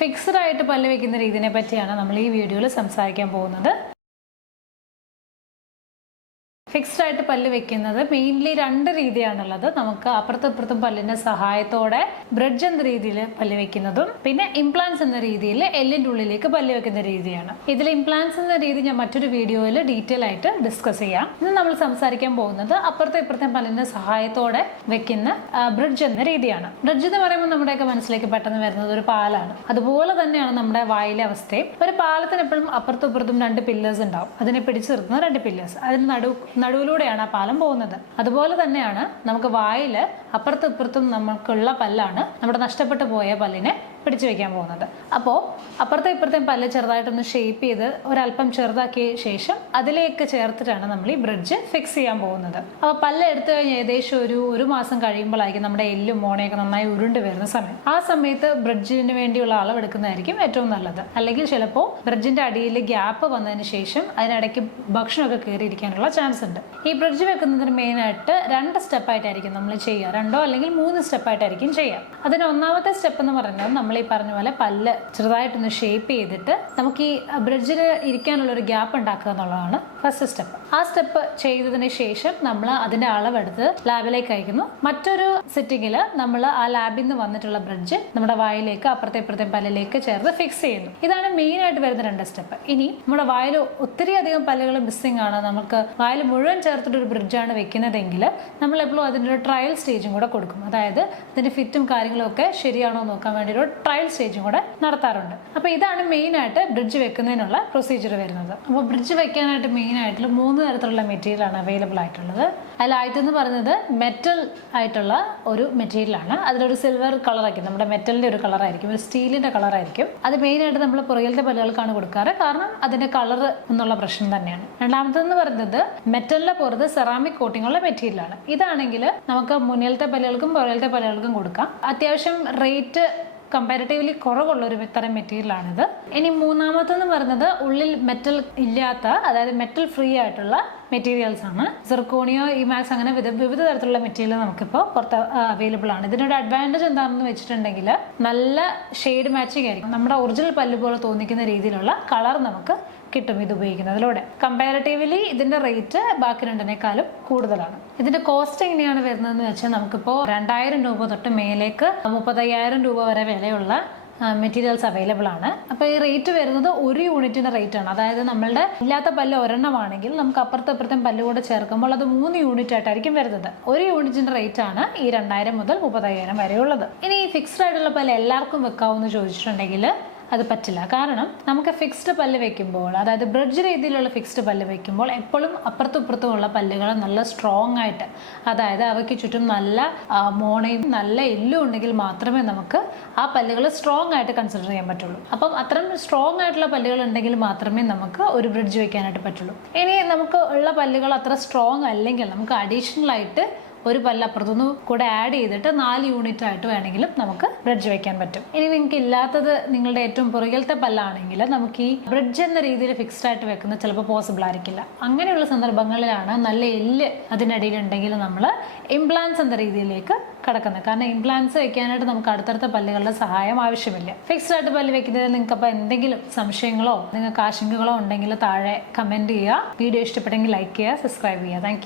Fixed ആയിട്ട് പല്ല് വെക്കുന്ന രീതിയെ പറ്റിയാണ് നമ്മൾ ഈ വീഡിയോയിൽ സംസാരിക്കാൻ പോകുന്നത്. ഫിക്സ്ഡ് ആയിട്ട് പല്ല് വെക്കുന്നത് മെയിൻലി രണ്ട് രീതിയാണുള്ളത്. നമുക്ക് അപ്പുറത്തും ഇപ്പുറത്തും പല്ലിന്റെ സഹായത്തോടെ ബ്രിഡ്ജ് എന്ന രീതിയിൽ പല്ല് വെക്കുന്നതും പിന്നെ ഇംപ്ലാൻസ് എന്ന രീതിയിൽ എല്ലിന്റെ ഉള്ളിലേക്ക് പല്ല് വെക്കുന്ന രീതിയാണ്. ഇതിൽ ഇംപ്ലാൻസ് എന്ന രീതി ഞാൻ മറ്റൊരു വീഡിയോയിൽ ഡീറ്റെയിൽ ആയിട്ട് ഡിസ്കസ് ചെയ്യാം. ഇന്ന് നമ്മൾ സംസാരിക്കാൻ പോകുന്നത് അപ്പുറത്തെ ഇപ്പുറത്തെ പല്ലിന്റെ സഹായത്തോടെ വെക്കുന്ന ബ്രിഡ്ജ് എന്ന രീതിയാണ്. ബ്രിഡ്ജ് എന്ന് പറയുമ്പോൾ നമ്മുടെയൊക്കെ മനസ്സിലേക്ക് പെട്ടെന്ന് വരുന്നത് ഒരു പാലാണ്. അതുപോലെ തന്നെയാണ് നമ്മുടെ വായിലെ അവസ്ഥയും. ഒരു പാലത്തിന് എപ്പോഴും അപ്പുറത്തും ഇപ്പുറത്തും രണ്ട് പില്ലേഴ്സ് ഉണ്ടാവും. അതിനെ പിടിച്ചു നിർത്തുന്ന രണ്ട് പില്ലേഴ്സ് അതിന് നടു നടുവിലൂടെയാണ് ആ പാലം പോകുന്നത്. അതുപോലെ തന്നെയാണ് നമുക്ക് വായിൽ അപ്പുറത്തും ഇപ്പുറത്തും നമുക്കുള്ള പല്ലാണ് നമ്മുടെ നഷ്ടപ്പെട്ടു പോയ പല്ലിനെ പിടിച്ചു വെക്കാൻ പോകുന്നത്. അപ്പോൾ അപ്പുറത്തെ ഇപ്പുറത്തെയും പല്ല് ചെറുതായിട്ടൊന്ന് ഷേപ്പ് ചെയ്ത് ഒരല്പം ചെറുതാക്കിയ ശേഷം അതിലേക്ക് ചേർത്തിട്ടാണ് നമ്മൾ ഈ ബ്രിഡ്ജ് ഫിക്സ് ചെയ്യാൻ പോകുന്നത്. അപ്പോൾ പല്ല് എടുത്തു കഴിഞ്ഞ് ഏകദേശം ഒരു ഒരു മാസം കഴിയുമ്പോഴായിരിക്കും നമ്മുടെ എല്ലും മോണയൊക്കെ നന്നായി ഉരുണ്ട് വരുന്ന സമയം. ആ സമയത്ത് ബ്രിഡ്ജിന് വേണ്ടിയുള്ള അളവ് എടുക്കുന്നതായിരിക്കും ഏറ്റവും നല്ലത്. അല്ലെങ്കിൽ ചിലപ്പോൾ ബ്രിഡ്ജിന്റെ അടിയിൽ ഗ്യാപ്പ് വന്നതിന് ശേഷം അതിനിടയ്ക്ക് ഭക്ഷണമൊക്കെ കയറിയിരിക്കാനുള്ള ചാൻസ് ഉണ്ട്. ഈ ബ്രിഡ്ജ് വെക്കുന്നതിന് മെയിനായിട്ട് രണ്ട് സ്റ്റെപ്പായിട്ടായിരിക്കും നമ്മൾ ചെയ്യുക. രണ്ടോ അല്ലെങ്കിൽ മൂന്ന് സ്റ്റെപ്പായിട്ടായിരിക്കും ചെയ്യുക. അതിന് ഒന്നാമത്തെ സ്റ്റെപ്പ് എന്ന് പറയുന്നത് നമ്മൾ ഈ പറഞ്ഞ പോലെ പല്ല് ചെറുതായിട്ടൊന്ന് ഷേപ്പ് ചെയ്തിട്ട് നമുക്ക് ഈ ബ്രിഡ്ജിൽ ഇരിക്കാനുള്ള ഒരു ഗ്യാപ്പ് ഉണ്ടാക്കുക എന്നുള്ളതാണ് ഫസ്റ്റ് സ്റ്റെപ്പ് ആ സ്റ്റെപ്പ് ചെയ്തതിന് ശേഷം നമ്മൾ അതിന്റെ അളവെടുത്ത് ലാബിലേക്ക് അയക്കുന്നു. മറ്റൊരു സിറ്റിങ്ങിൽ നമ്മൾ ആ ലാബിൽ നിന്ന് വന്നിട്ടുള്ള ബ്രിഡ്ജ് നമ്മുടെ വായിലേക്ക് അപ്പുറത്തെ ഇപ്പുറത്തെ പല്ലിലേക്ക് ചേർത്ത് ഫിക്സ് ചെയ്യുന്നു. ഇതാണ് മെയിൻ ആയിട്ട് വരുന്ന രണ്ട് സ്റ്റെപ്പ് ഇനി നമ്മുടെ വായിൽ ഒത്തിരി അധികം പല്ലുകൾ മിസ്സിംഗ് ആണ്. നമുക്ക് വായിൽ മുഴുവൻ ചേർത്തിട്ട് ഒരു ബ്രിഡ്ജ് ആണ് വെക്കുന്നതെങ്കിൽ നമ്മൾ എപ്പോഴും അതിന്റെ ഒരു ട്രയൽ സ്റ്റേജും കൂടെ കൊടുക്കും. അതായത് ഇതിന്റെ ഫിറ്റും കാര്യങ്ങളും ഒക്കെ ശരിയാണോ നോക്കാൻ വേണ്ടി ഒരു ട്രയൽ സ്റ്റേജും കൂടെ നടത്താറുണ്ട്. അപ്പോൾ ഇതാണ് മെയിൻ ആയിട്ട് ബ്രിഡ്ജ് വെക്കുന്നതിനുള്ള പ്രൊസീജിയർ വരുന്നത്. അപ്പോൾ ബ്രിഡ്ജ് വെക്കാനായിട്ട് മെയിൻ ആയിട്ട് മൂന്ന് തരത്തിലുള്ള മെറ്റീരിയൽ ആണ് അവൈലബിൾ ആയിട്ടുള്ളത്. അതിൽ ആദ്യത്തെന്ന് പറയുന്നത് മെറ്റൽ ആയിട്ടുള്ള ഒരു മെറ്റീരിയൽ ആണ്. അതിലൊരു സിൽവർ കളറായിരിക്കും നമ്മുടെ മെറ്റലിന്റെ ഒരു കളറായിരിക്കും ഒരു സ്റ്റീലിന്റെ കളറായിരിക്കും അത് മെയിൻ ആയിട്ട് നമ്മൾ പുറകിലത്തെ പല്ലുകൾക്കാണ് കൊടുക്കാറ്. കാരണം അതിന്റെ കളർ എന്നുള്ള പ്രശ്നം തന്നെയാണ്. രണ്ടാമത്തെന്ന് പറയുന്നത് മെറ്റലിന്റെ പുറത്ത് സെറാമിക് മെറ്റീരിയൽ ആണ്. ഇതാണെങ്കിൽ നമുക്ക് മുന്നിലത്തെ പല്ലുകൾക്കും പുറകിലത്തെ പല്ലുകൾക്കും കൊടുക്കാം. അത്യാവശ്യം റേറ്റ് കമ്പാരിറ്റീവ്ലി കുറവുള്ള ഒരു തരം മെറ്റീരിയലാണിത് ഇനി മൂന്നാമത്തെന്ന് പറയുന്നത് ഉള്ളിൽ മെറ്റൽ ഇല്ലാത്ത അതായത് മെറ്റൽ ഫ്രീ ആയിട്ടുള്ള മെറ്റീരിയൽസ് ആണ്. സിർക്കോണിയോ ഇമാക്സ് അങ്ങനെ വിവിധ തരത്തിലുള്ള മെറ്റീരിയൽ നമുക്കിപ്പോൾ പുറത്ത് അവൈലബിൾ ആണ്. ഇതിനൊരു അഡ്വാന്റേജ് എന്താണെന്ന് വെച്ചിട്ടുണ്ടെങ്കിൽ നല്ല ഷെയ്ഡ് മാച്ചിങ് ആയിരിക്കും. നമ്മുടെ ഒറിജിനൽ പല്ല് പോലെ തോന്നിക്കുന്ന രീതിയിലുള്ള കളർ നമുക്ക് കിട്ടും ഇത് ഉപയോഗിക്കുന്നതിലൂടെ കമ്പാരിറ്റീവ്ലി ഇതിന്റെ റേറ്റ് ബാക്കി രണ്ടിനേക്കാളും കൂടുതലാണ്. ഇതിന്റെ കോസ്റ്റ് എങ്ങനെയാണ് വരുന്നതെന്ന് വെച്ചാൽ നമുക്കിപ്പോൾ രണ്ടായിരം രൂപ തൊട്ട് മേലേക്ക് മുപ്പത്തയ്യായിരം രൂപ വരെ വിലയുള്ള മെറ്റീരിയൽസ് അവൈലബിൾ ആണ്. അപ്പോൾ ഈ റേറ്റ് വരുന്നത് ഒരു യൂണിറ്റിന്റെ റേറ്റ് ആണ്. അതായത് നമ്മളുടെ ഇല്ലാത്ത പല്ല് ഒരെണ്ണമാണെങ്കിൽ നമുക്ക് അപ്പുറത്തെ അപ്പുറത്തെ പല്ല് കൂടെ ചേർക്കുമ്പോൾ അത് മൂന്ന് യൂണിറ്റ് ആയിട്ടായിരിക്കും വരുന്നത്. ഒരു യൂണിറ്റിന്റെ റേറ്റ് ആണ് ഈ രണ്ടായിരം മുതൽ മുപ്പതായിരം വരെയുള്ളത്. ഇനി ഈ ഫിക്സ്ഡ് ആയിട്ടുള്ള പല്ല് എല്ലാവർക്കും വെക്കാവുന്ന ചോദിച്ചിട്ടുണ്ടെങ്കിൽ അത് പറ്റില്ല. കാരണം നമുക്ക് ഫിക്സ്ഡ് പല്ല് വെക്കുമ്പോൾ അതായത് ബ്രിഡ്ജ് രീതിയിലുള്ള ഫിക്സ്ഡ് പല്ല് വെക്കുമ്പോൾ എപ്പോഴും അപ്പുറത്തും ഇപ്പുറത്തുമുള്ള പല്ലുകൾ നല്ല സ്ട്രോങ് ആയിട്ട് അതായത് അവയ്ക്ക് ചുറ്റും നല്ല മോണയും നല്ല എല്ലും ഉണ്ടെങ്കിൽ മാത്രമേ നമുക്ക് ആ പല്ലുകൾ സ്ട്രോങ് ആയിട്ട് കൺസിഡർ ചെയ്യാൻ പറ്റുള്ളൂ. അപ്പം അത്തരം സ്ട്രോങ് ആയിട്ടുള്ള പല്ലുകൾ ഉണ്ടെങ്കിൽ മാത്രമേ നമുക്ക് ഒരു ബ്രിഡ്ജ് വെക്കാനായിട്ട് പറ്റുള്ളൂ. ഇനി നമുക്ക് ഉള്ള പല്ലുകൾ അത്ര സ്ട്രോങ് അല്ലെങ്കിൽ നമുക്ക് അഡീഷണൽ ആയിട്ട് ഒരു പല്ല് അപ്പുറത്തുനിന്ന് കൂടെ ആഡ് ചെയ്തിട്ട് നാല് യൂണിറ്റ് ആയിട്ട് വേണമെങ്കിലും നമുക്ക് ബ്രിഡ്ജ് വെക്കാൻ പറ്റും. ഇനി നിങ്ങൾക്ക് ഇല്ലാത്തത് നിങ്ങളുടെ ഏറ്റവും പുറകിലത്തെ പല്ലാണെങ്കിൽ നമുക്ക് ഈ ബ്രിഡ്ജ് എന്ന രീതിയിൽ ഫിക്സ്ഡ് ആയിട്ട് വെക്കുന്നത് ചിലപ്പോൾ പോസിബിൾ ആയിരിക്കില്ല. അങ്ങനെയുള്ള സന്ദർഭങ്ങളിലാണ് നല്ല എല്ല് അതിനിടയിൽ ഉണ്ടെങ്കിൽ നമ്മൾ ഇംപ്ലാൻസ് എന്ന രീതിയിലേക്ക് കിടക്കുന്നത്. കാരണം ഇംപ്ലാൻസ് വെക്കാനായിട്ട് നമുക്ക് അടുത്തടുത്ത പല്ലുകളുടെ സഹായം ആവശ്യമില്ല. ഫിക്സ്ഡ് ആയിട്ട് പല്ല് വെക്കുന്നതിൽ നിങ്ങൾക്ക് അപ്പോൾ എന്തെങ്കിലും സംശയങ്ങളോ നിങ്ങൾക്ക് ആശങ്കകളോ ഉണ്ടെങ്കിൽ താഴെ കമന്റ് ചെയ്യുക. വീഡിയോ ഇഷ്ടപ്പെട്ടെങ്കിൽ ലൈക്ക് ചെയ്യുക സബ്സ്ക്രൈബ് ചെയ്യുക. താങ്ക്